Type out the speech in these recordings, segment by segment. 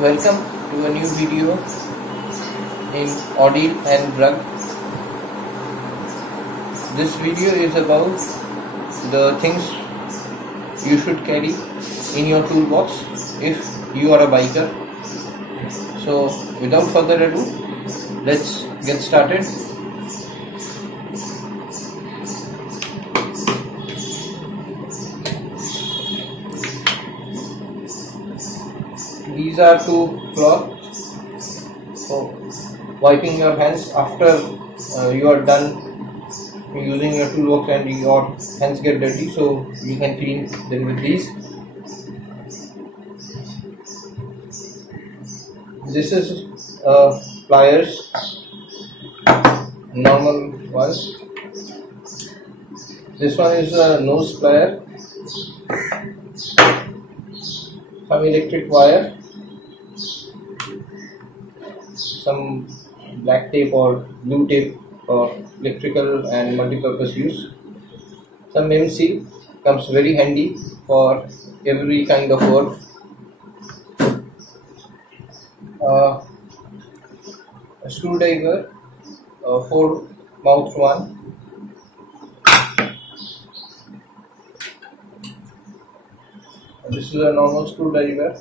Welcome to a new video in Ordeal and drug. This video is about the things you should carry in your toolbox if you are a biker. So without further ado, let's get started. These are two cloths for wiping your hands after you are done using your toolbox and your hands get dirty, so you can clean them with these. This is pliers, normal ones. This one is a nose plier, some electric wire, some black tape or blue tape for electrical and multi-purpose use. Some MC comes very handy for every kind of work. A screwdriver, a 4-mouthed one. This is a normal screwdriver.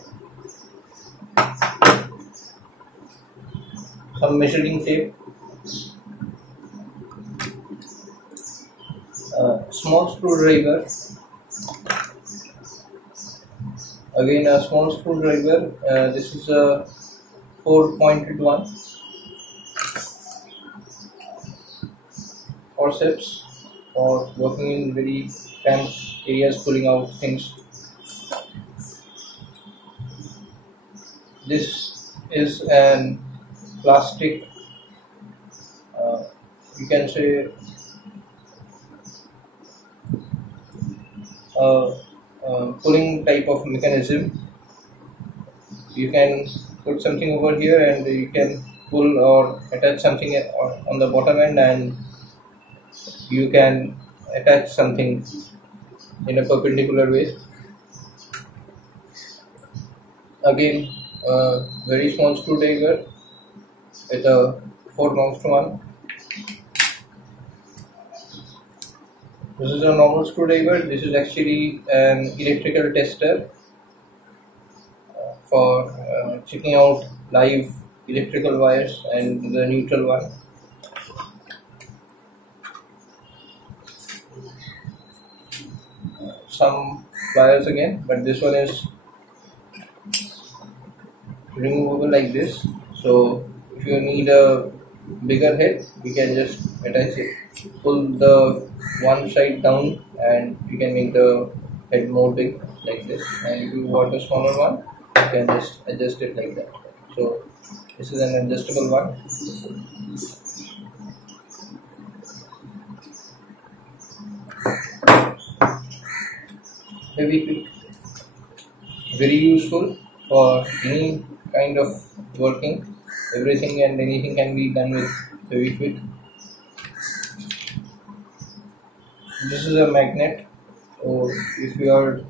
Some measuring tape, small screwdriver, again a small screwdriver. This is a 4-pointed one. Forceps for working in very cramped areas, pulling out things. This is an plastic, you can say pulling type of mechanism. You can put something over here and you can pull or attach something on the bottom end, and you can attach something in a perpendicular way. Again, a very small screwdriver with a 4-mouthed one. This is a normal screwdriver. This is actually an electrical tester for checking out live electrical wires and the neutral one. Some pliers again, but this one is removable like this. So if you need a bigger head, you can just attach it, pull the one side down, and you can make the head more big like this. And if you want a smaller one, you can just adjust it like that. So this is an adjustable one. Very quick, very useful for any kind of working. Everything and anything can be done with very quick. This is a magnet. So if you are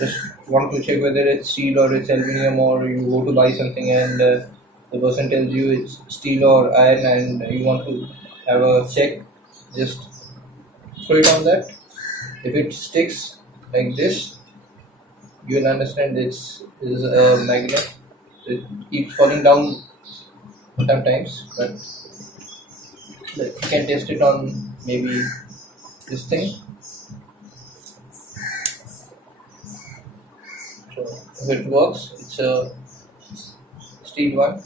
just want to check whether it's steel or it's aluminum, or you go to buy something and the person tells you it's steel or iron and you want to have a check, just throw it on that. If it sticks like this, you will understand this is a magnet. It keeps falling down sometimes, but you can test it on maybe this thing. So if it works, it's a steel one.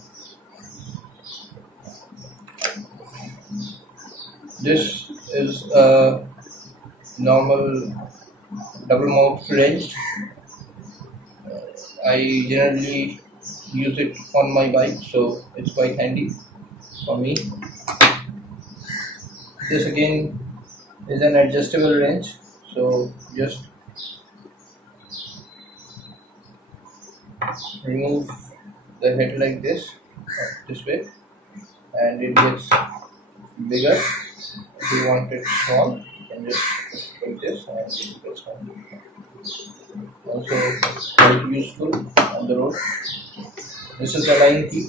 This is a normal double-mouthed wrench. I generally use it on my bike, so it's quite handy for me. This again is an adjustable wrench, so just remove the head like this way, and it gets bigger. If you want it small, you can just like this and it gets small. Also quite useful on the road. This is the line key.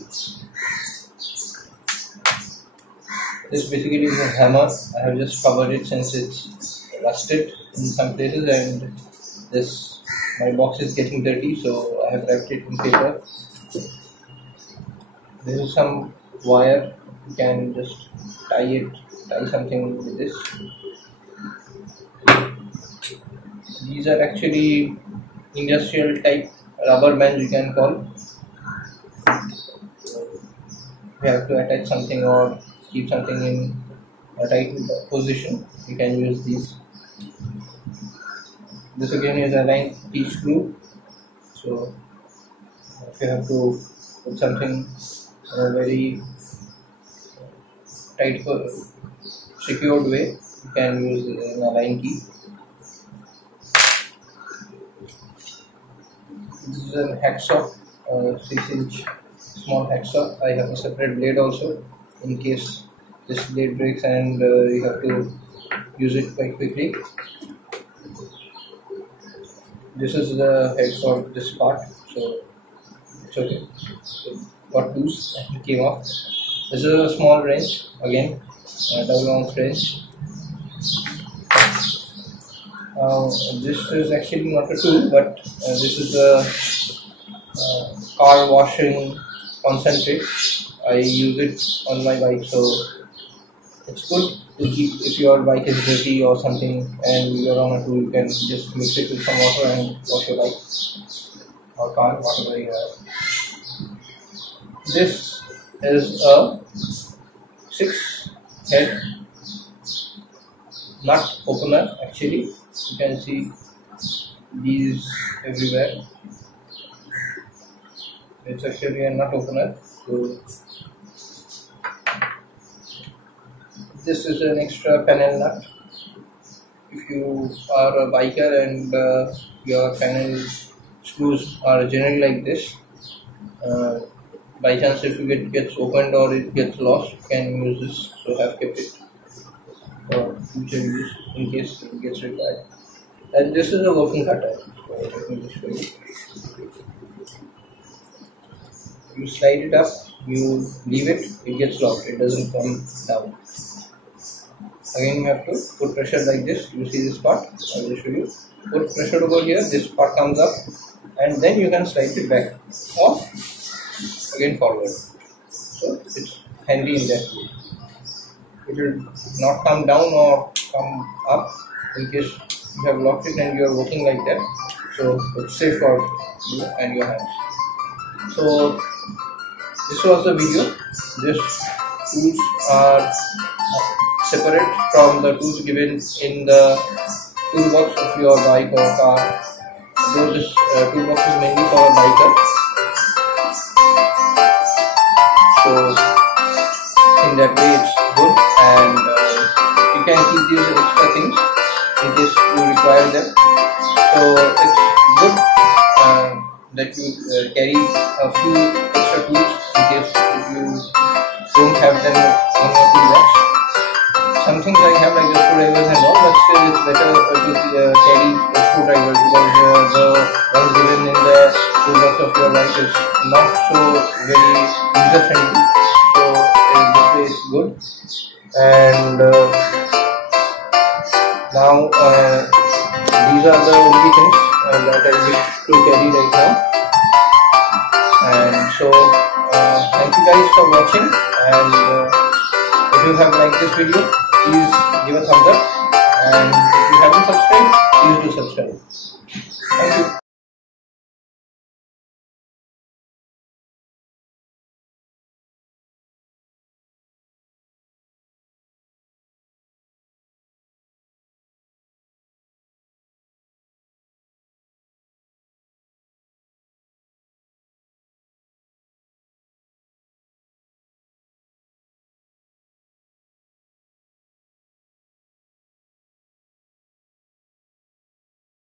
This basically is a hammer. I have just covered it since it's rusted in some places, and this my box is getting dirty, so I have wrapped it in paper. This is some wire. You can just tie something with this. These are actually industrial type rubber bands, you can call. You have to attach something or keep something in a tight position. You can use these. This again is a line key screw. So if you have to put something in a very tight secured way, you can use a line key. This is a hacksaw, 6-inch small hacksaw. I have a separate blade also in case this blade breaks and you have to use it quite quickly. This is the head for this part, so it's okay. So got loose and came off. This is a small wrench, again, a double ounce wrench. This is actually not a tool, but this is a car washing concentrate. I use it on my bike, so it's good to keep. If your bike is dirty or something and you're on a tool, you can just mix it with some water and wash your bike or car, whatever you have. This is a 6-head nut opener. Actually, you can see these everywhere. It's actually a nut opener. So this is an extra panel nut. If you are a biker and your panel screws are generally like this, by chance if it gets opened or it gets lost, you can use this. So I have kept it for future use in case it gets required. And this is a working cutter. So let me just show you. You slide it up, you leave it, it gets locked, it doesn't come down. Again, you have to put pressure like this. You see this part? I will show you. Put pressure over here, this part comes up, and then you can slide it back or again forward. So it's handy in that way. It will not come down or come up in case you have locked it and you are working like that. So it's safe for you and your hands. So this was the video. These tools are separate from the tools given in the toolbox of your bike or car. Though this toolbox is mainly for a biker. So in that way it's good, and you can keep these extra things in case you require them. So it's good that you carry a few extra tools in case you don't have them on your toolbox. Some things I have like the screwdrivers and all, but still it's better to carry screwdrivers because the ones given in the toolbox of your bike is not so very user friendly. So this way is good. And now these are the only things that I wish to carry right now. And so thank you guys for watching, and if you have liked this video, please give a thumbs up, and if you haven't subscribed, please do subscribe. Thank you.